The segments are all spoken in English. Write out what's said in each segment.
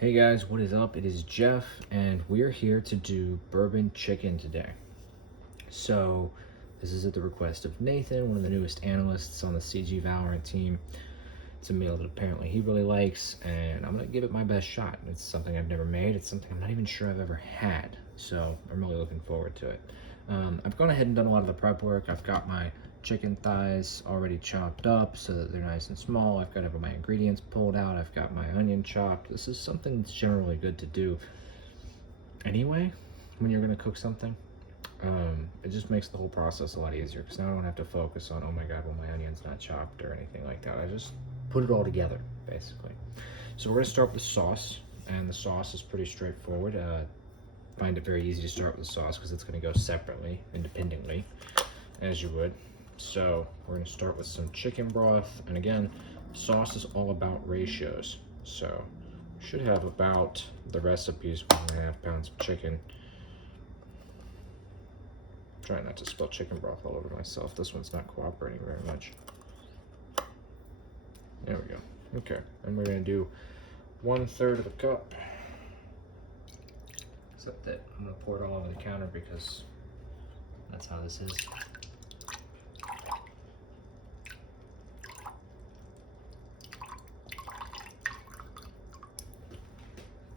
Hey guys, what is up? It is Jeff, and we're here to do bourbon chicken today. So, this is at the request of Nathan, one of the newest analysts on the CG Valorant team. It's a meal that apparently he really likes, and I'm gonna give it my best shot. It's something I've never made, it's something I'm not even sure I've ever had, so I'm really looking forward to it. I've gone ahead and done a lot of the prep work. I've got my chicken thighs already chopped up so that they're nice and small. I've got my ingredients pulled out. I've got my onion chopped. This is something that's generally good to do anyway when you're gonna cook something. It just makes the whole process a lot easier because now I don't have to focus on, oh my god, well my onion's not chopped or anything like that. I just put it all together basically. So we're gonna start with the sauce, and the sauce is pretty straightforward. Find it very easy to start with the sauce because it's going to go separately, independently, as you would. So we're going to start with some chicken broth, and again, sauce is all about ratios. So should have about the recipes 1.5 pounds of chicken. Try not to spill chicken broth all over myself. This one's not cooperating very much. There we go. Okay, and we're going to do 1/3 of the cup. Except that I'm gonna pour it all over the counter because that's how this is.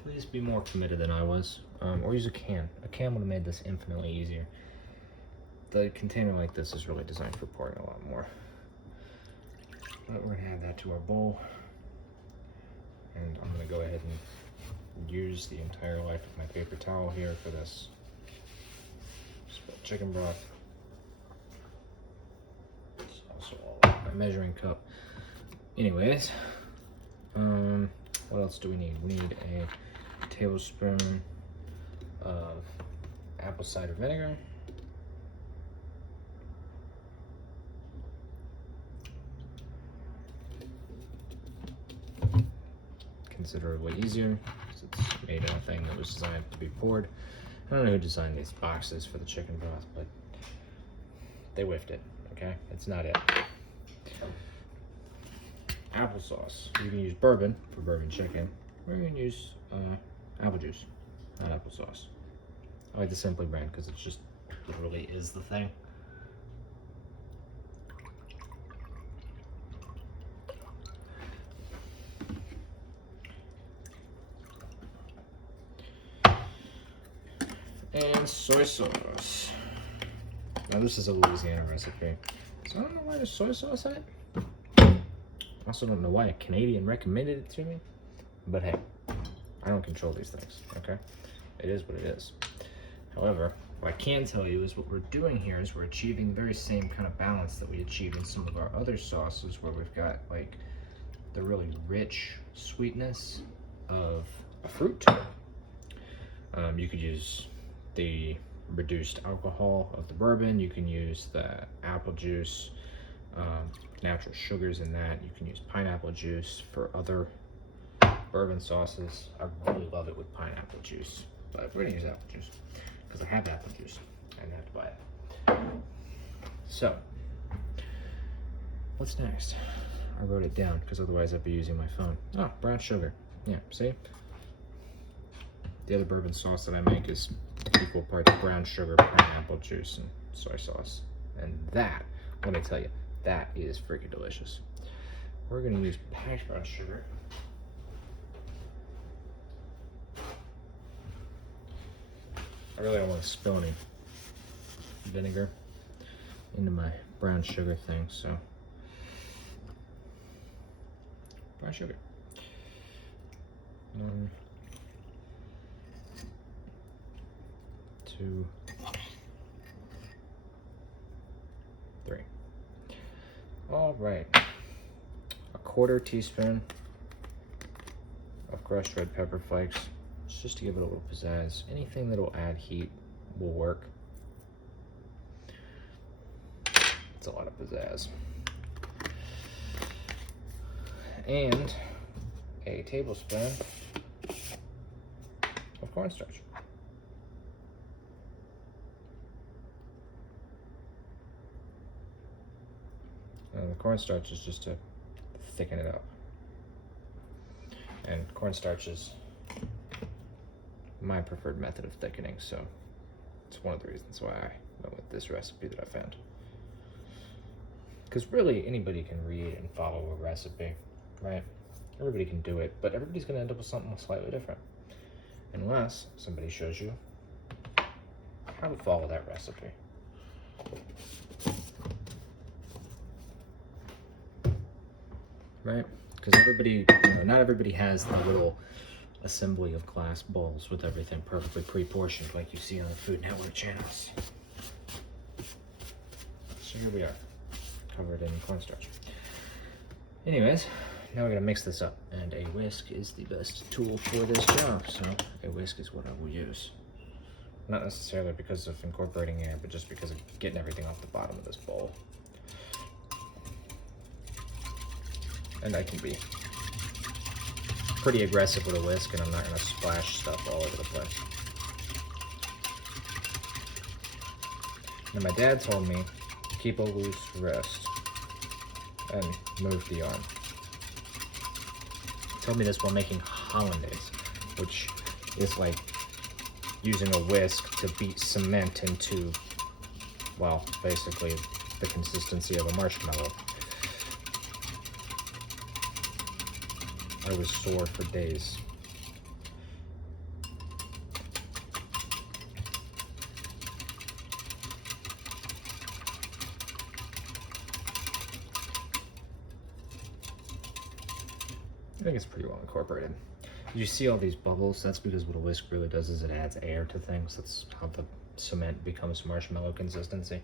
Please be more committed than I was. Or use a can. A can would have made this infinitely easier. The container like this is really designed for pouring a lot more. But we're gonna add that to our bowl. And I'm gonna go ahead and use the entire life of my paper towel here for this. Spilled chicken broth. It's also all over my measuring cup. Anyways, what else do we need? We need a tablespoon of apple cider vinegar. Considerably easier. It's made in a thing that was designed to be poured. I don't know who designed these boxes for the chicken broth, but they whiffed it, okay? It's not it. Applesauce. You can use bourbon for bourbon chicken, or you can use apple juice, not applesauce. I like the Simply brand because it just literally is the thing. And soy sauce. Now this is a Louisiana recipe, so I don't know why there's soy sauce in it. I also don't know why a Canadian recommended it to me, but hey, I don't control these things, okay? It is what it is. However, what I can tell you is what we're doing here is we're achieving the very same kind of balance that we achieve in some of our other sauces where we've got like the really rich sweetness of a fruit. You could use the reduced alcohol of the bourbon, you can use the apple juice, natural sugars in that, you can use pineapple juice for other bourbon sauces. I really love it with pineapple juice, but we're gonna use apple juice because I have apple juice. I didn't have to buy it. So, what's next? I wrote it down because otherwise I'd be using my phone. Oh, brown sugar. Yeah, see? The other bourbon sauce that I make is equal parts brown sugar, pineapple juice, and soy sauce. And that, let me tell you, that is freaking delicious. We're gonna use packed brown sugar. I really don't want to spill any vinegar into my brown sugar thing, so brown sugar. 1, 2, 3. All right, 1/4 teaspoon of crushed red pepper flakes. It's just to give it a little pizzazz. Anything that'll add heat will work. It's a lot of pizzazz. And a tablespoon of cornstarch. And the cornstarch is just to thicken it up. And cornstarch is my preferred method of thickening, so it's one of the reasons why I went with this recipe that I found. Because really, anybody can read and follow a recipe, right? Everybody can do it, but everybody's going to end up with something slightly different. Unless somebody shows you how to follow that recipe. Right? Because everybody, not everybody has the little assembly of glass bowls with everything perfectly pre-portioned like you see on the Food Network channels. So here we are, covered in cornstarch. Anyways, now we're gonna mix this up, and a whisk is the best tool for this job, so a whisk is what I will use. Not necessarily because of incorporating air, but just because of getting everything off the bottom of this bowl. And I can be pretty aggressive with a whisk, and I'm not gonna splash stuff all over the place. Now my dad told me, keep a loose wrist and move the arm. He told me this while making hollandaise, which is like using a whisk to beat cement into, well, basically the consistency of a marshmallow. I was sore for days. I think it's pretty well incorporated. You see all these bubbles? That's because what a whisk really does is it adds air to things. That's how the cement becomes marshmallow consistency.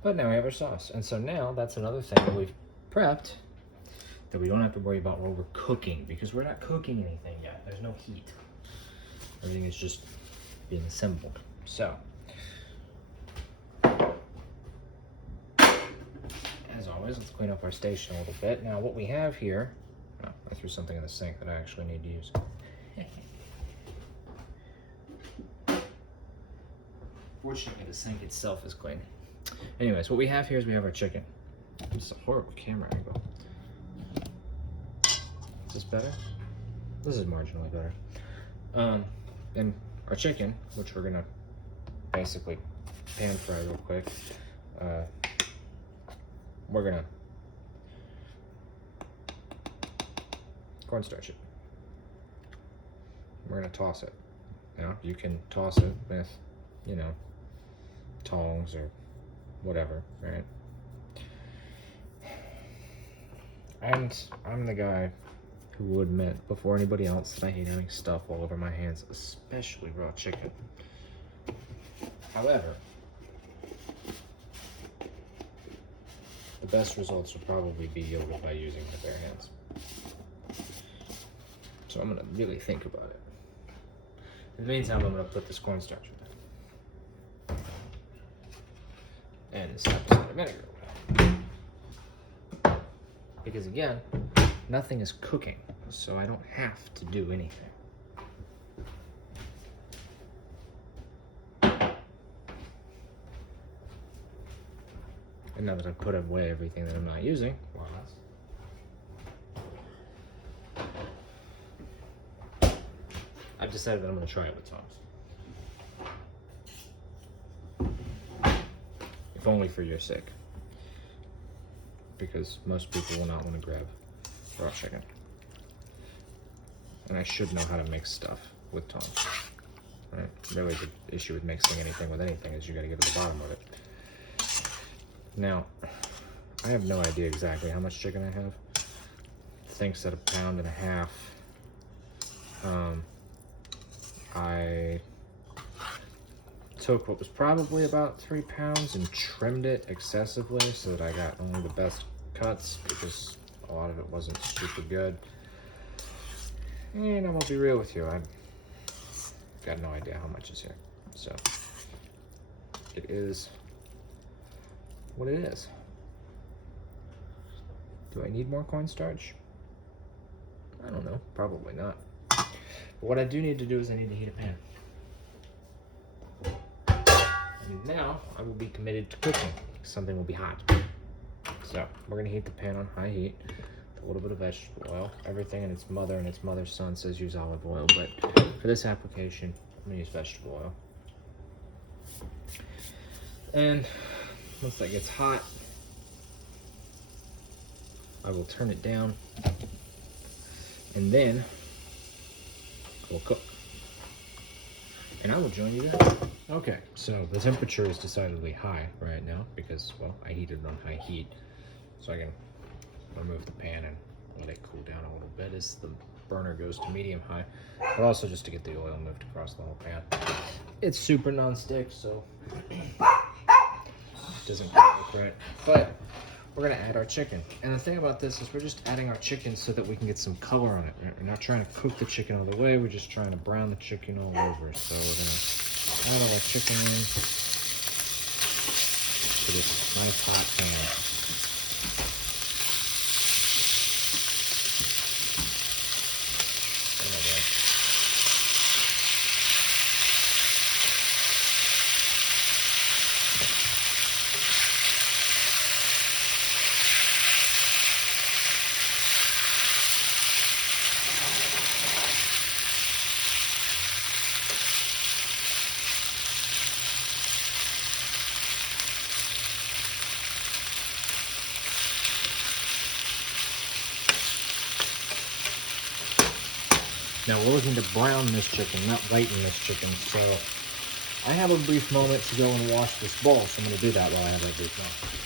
But now we have our sauce. And so now that's another thing that we've prepped that we don't have to worry about while we're cooking, because we're not cooking anything yet. There's no heat. Everything is just being assembled. So, as always, let's clean up our station a little bit. Now what we have here, oh, I threw something in the sink that I actually need to use. Fortunately, the sink itself is clean. Anyways, what we have here is we have our chicken. This is a horrible camera angle. Is this better? This is marginally better. Then our chicken, which we're gonna basically pan fry real quick. We're gonna cornstarch it. We're gonna toss it. Now, you can toss it with, you know, tongs or whatever, right? And I'm the guy who will admit before anybody else that I hate having stuff all over my hands, especially raw chicken. However, the best results will probably be yielded by using my bare hands. So I'm gonna really think about it. In the meantime, I'm gonna put this cornstarch in there. And this apple cider vinegar. Because again, nothing is cooking, so I don't have to do anything. And now that I've put away everything that I'm not using, I've decided that I'm going to try it with tongs. If only for your sake. Because most people will not want to grab raw chicken. And I should know how to mix stuff with tongs. Right? Really, the issue with mixing anything with anything is you got to get to the bottom of it. Now, I have no idea exactly how much chicken I have. Thinks at 1.5 pounds. I took what was probably about 3 pounds and trimmed it excessively so that I got only the best cuts, because a lot of it wasn't super good. And I won't be real with you, I've got no idea how much is here. So, it is what it is. Do I need more cornstarch? I don't know, probably not. But what I do need to do is I need to heat a pan. now I will be committed to cooking. Something will be hot. So we're gonna heat the pan on high heat. A little bit of vegetable oil. Everything in its mother and its mother's son says use olive oil, but for this application, I'm gonna use vegetable oil. And once that gets hot, I will turn it down, and then we'll cook. And I will join you there. Okay, so the temperature is decidedly high right now because, well, I heated it on high heat. So I can remove the pan and let it cool down a little bit as the burner goes to medium high, but also just to get the oil moved across the whole pan. It's super non-stick, so it doesn't quite look right. But we're gonna add our chicken. And the thing about this is we're just adding our chicken so that we can get some color on it. We're not trying to cook the chicken all the way, we're just trying to brown the chicken all over. So we're gonna add all our chicken in to this nice hot pan. Now we're looking to brown this chicken, not whiten this chicken, so I have a brief moment to go and wash this bowl, so I'm going to do that while I have that brief moment.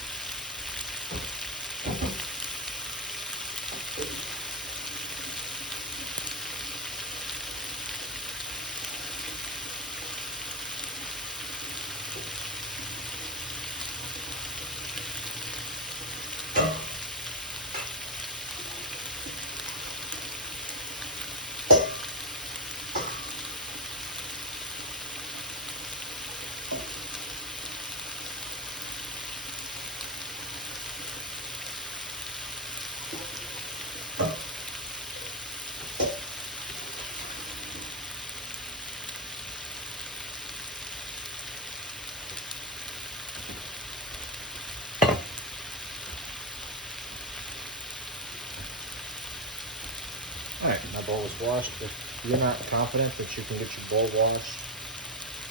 Alright, my bowl is washed. If you're not confident that you can get your bowl washed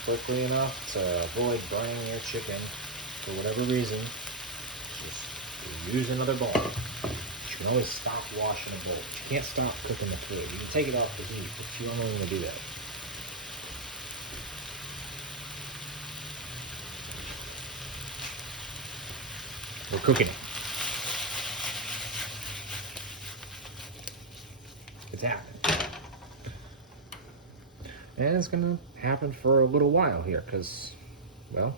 quickly enough to avoid burning your chicken for whatever reason, just use another bowl. You can always stop washing a bowl. You can't stop cooking the food. You can take it off the heat, but you don't really want to do that. We're cooking it. It's happening. And it's going to happen for a little while here because, well,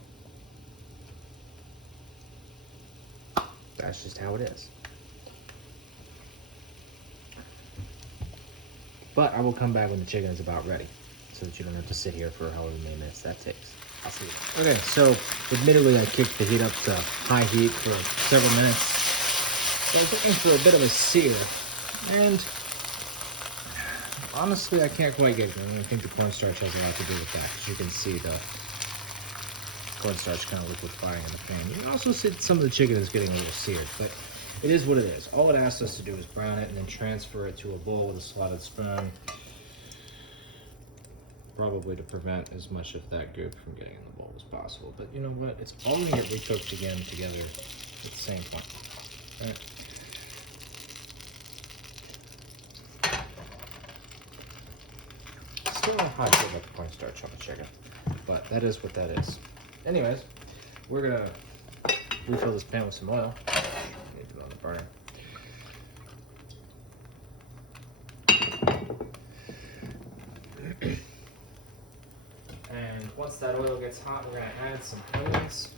that's just how it is. But I will come back when the chicken is about ready so that you don't have to sit here for however many minutes that takes. I'll see you. Okay, so admittedly I kicked the heat up to high heat for several minutes. So I was looking for a bit of a sear. And honestly, I can't quite get it. I think the cornstarch has a lot to do with that. As you can see, the cornstarch kind of liquefying in the pan. You can also see some of the chicken is getting a little seared, but it is what it is. All it asks us to do is brown it and then transfer it to a bowl with a slotted spoon, probably to prevent as much of that goop from getting in the bowl as possible. But you know what? It's all going to get recooked again together at the same point. Right? Still not hot to get the cornstarch on the chicken, but that is what that is. Anyways, we're gonna refill this pan with some oil. Need it on the burner. And once that oil gets hot, we're gonna add some onions,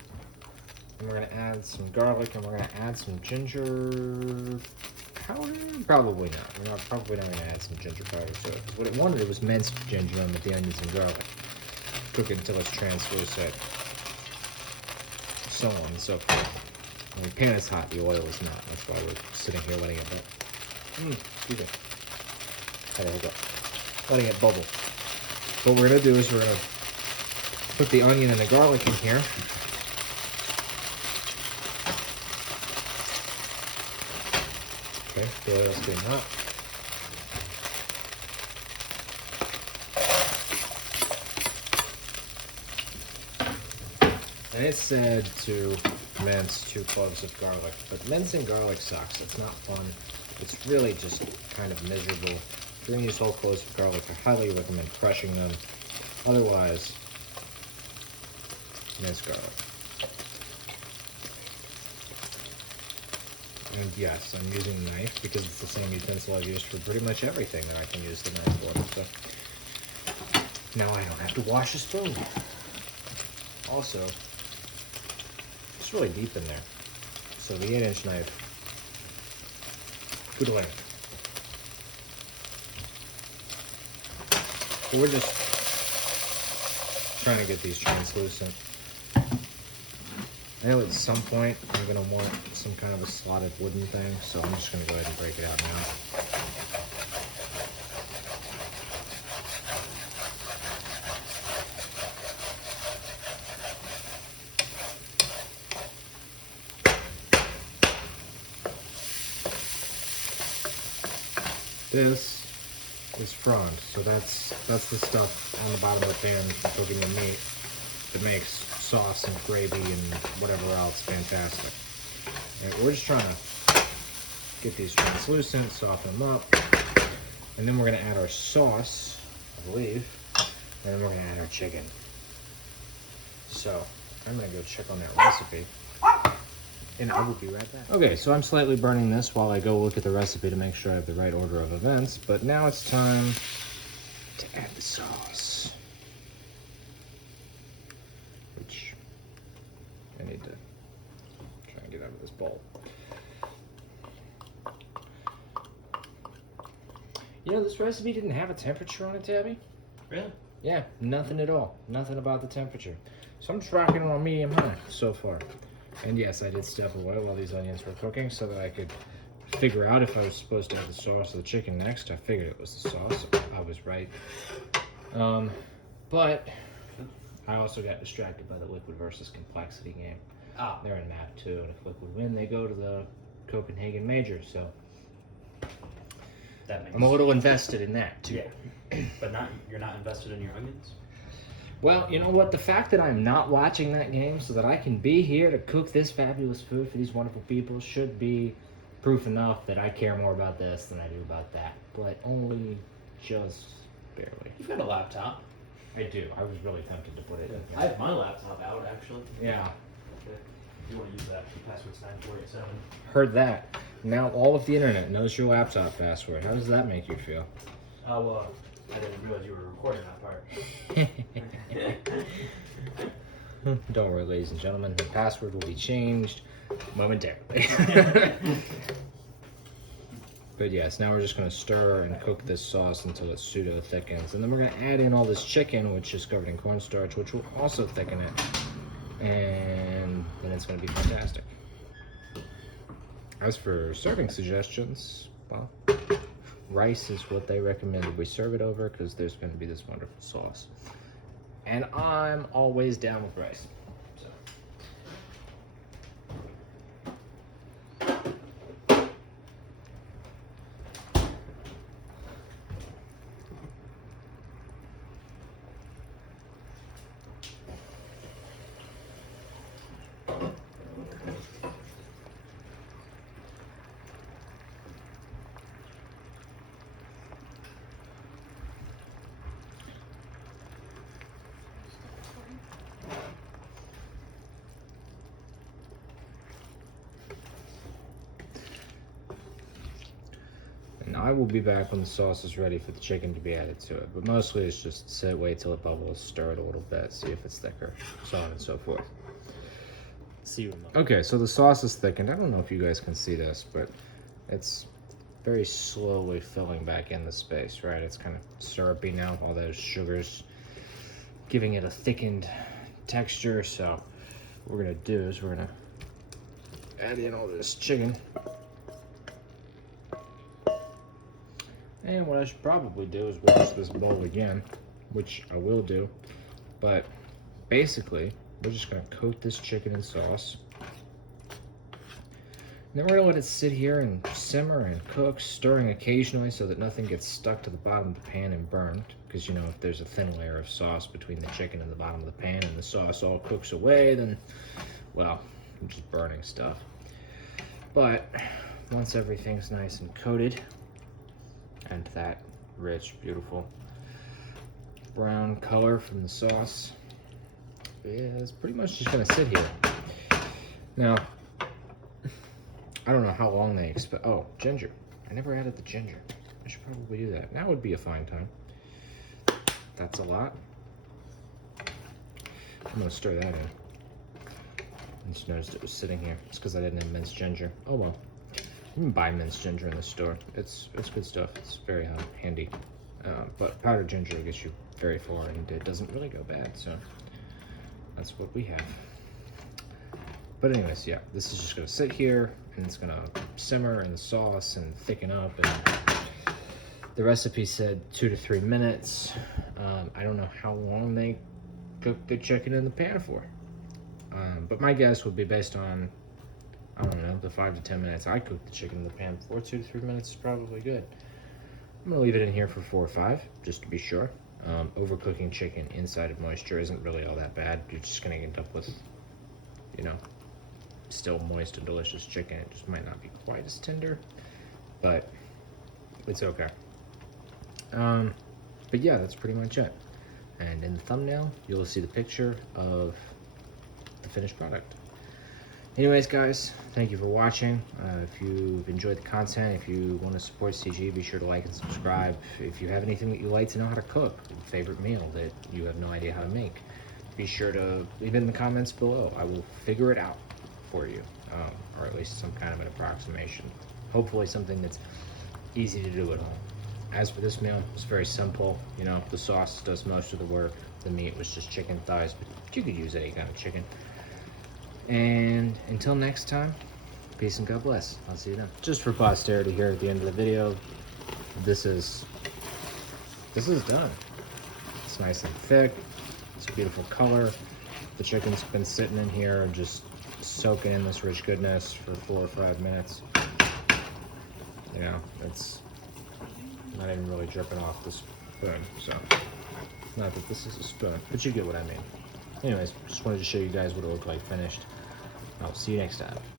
and we're gonna add some garlic, and we're gonna add some ginger powder? Probably not. We're probably not going to add some ginger powder to it. What it wanted was minced ginger in with the onions and garlic. Cook it until it's translucent. So on and so forth. When the pan is hot, the oil is not. That's why we're sitting here letting it bubble. Excuse me. How do I go? Letting it bubble. What we're going to do is we're going to Put the onion and the garlic in here. Okay, the oil's getting hot. And it said to mince 2 cloves of garlic, but mincing garlic sucks. It's not fun. It's really just kind of miserable. If you're gonna use whole cloves of garlic, I highly recommend crushing them. Otherwise, mince garlic. And yes, I'm using a knife because it's the same utensil I've used for pretty much everything that I can use the knife for. So now I don't have to wash a spoon. Also, it's really deep in there. So the 8-inch knife, good length. So we're just trying to get these translucent. I know at some point I'm going to want some kind of a slotted wooden thing, so I'm just going to go ahead and break it out now. This is frond, so that's the stuff on the bottom of the pan for cooking the meat that makes sauce and gravy and whatever else fantastic. And we're just trying to get these translucent, soften them up, and then we're going to add our sauce, I believe, and then we're going to add our chicken. So I'm going to go check on that recipe, and I will be right back. Okay, so I'm slightly burning this while I go look at the recipe to make sure I have the right order of events, but now it's time to add the sauce, which I need to try and get out of this bowl. You know, this recipe didn't have a temperature on it, Tabby. Really? Yeah, nothing at all. Nothing about the temperature. So I'm just rocking it on medium high so far. And yes, I did step away while these onions were cooking so that I could figure out if I was supposed to add the sauce or the chicken next. I figured it was the sauce. I was right. But I also got distracted by the liquid versus complexity game. Ah. They're in map 2, and if liquid win, they go to the Copenhagen Major, so That makes I'm a little invested in that too. Yeah. But you're not invested in your onions? Well, you know what? The fact that I'm not watching that game so that I can be here to cook this fabulous food for these wonderful people should be proof enough that I care more about this than I do about that. But only just barely. You've got a laptop. I do. I was really tempted to put it in I here. have my laptop out, actually. Yeah. Okay. If you want to use that, the password's 947. Heard that. Now all of the internet knows your laptop password. How does that make you feel? Well, I didn't realize you were recording that part. Don't worry, ladies and gentlemen. The password will be changed momentarily. But yes, now we're just going to stir and cook this sauce until it pseudo thickens. And then we're going to add in all this chicken, which is covered in cornstarch, which will also thicken it. And then it's going to be fantastic. As for serving suggestions, well, rice is what they recommended we serve it over because there's going to be this wonderful sauce. And I'm always down with rice. So. And I will be back when the sauce is ready for the chicken to be added to it. But mostly it's just sit, wait till it bubbles, stir it a little bit, see if it's thicker, so on and so forth. See you in a moment. Okay, so the sauce is thickened. I don't know if you guys can see this, but it's very slowly filling back in the space, right? It's kind of syrupy now, all those sugars giving it a thickened texture. So what we're gonna do is we're gonna add in all this chicken. And what I should probably do is wash this bowl again, which I will do, but basically, we're just gonna coat this chicken in sauce. And then we're gonna let it sit here and simmer and cook, stirring occasionally so that nothing gets stuck to the bottom of the pan and burned. Because, you know, if there's a thin layer of sauce between the chicken and the bottom of the pan and the sauce all cooks away, then, well, I'm just burning stuff. But once everything's nice and coated, and that rich, beautiful brown color from the sauce, it's pretty much just gonna sit here. Now, I don't know how long they expect. Oh, ginger. I never added the ginger. I should probably do that. Now would be a fine time. That's a lot. I'm gonna stir that in. I just noticed it was sitting here. It's because I didn't have minced ginger. Oh well. You can buy minced ginger in the store. It's good stuff. It's very handy. But powdered ginger gets you very far, and it doesn't really go bad. So that's what we have. But anyways, yeah, this is just gonna sit here and it's gonna simmer in the sauce and thicken up. And the recipe said 2 to 3 minutes. I don't know how long they cook the chicken in the pan for. But my guess would be based on, I don't know, the 5 to 10 minutes I cooked the chicken in the pan for. 2 to 3 minutes is probably good. I'm gonna leave it in here for 4 or 5, just to be sure. Overcooking chicken inside of moisture isn't really all that bad. You're just gonna end up with, you know, still moist and delicious chicken. It just might not be quite as tender, but it's okay. But yeah, that's pretty much it. And in the thumbnail, you'll see the picture of the finished product. Anyways, guys, thank you for watching. If you've enjoyed the content, if you want to support CG, be sure to like and subscribe. If you have anything that you like to know how to cook, a favorite meal that you have no idea how to make, be sure to leave it in the comments below. I will figure it out for you, or at least some kind of an approximation. Hopefully something that's easy to do at home. As for this meal, it's very simple. You know, the sauce does most of the work. The meat was just chicken thighs, but you could use any kind of chicken. And until next time, peace and God bless. I'll see you then. Just for posterity here at the end of the video, this is done. It's nice and thick. It's a beautiful color. The chicken's been sitting in here and just soaking in this rich goodness for 4 or 5 minutes. You know, it's not even really dripping off the spoon, so not that this is a spoon, but you get what I mean. Anyways, just wanted to show you guys what it looked like finished. I'll see you next time.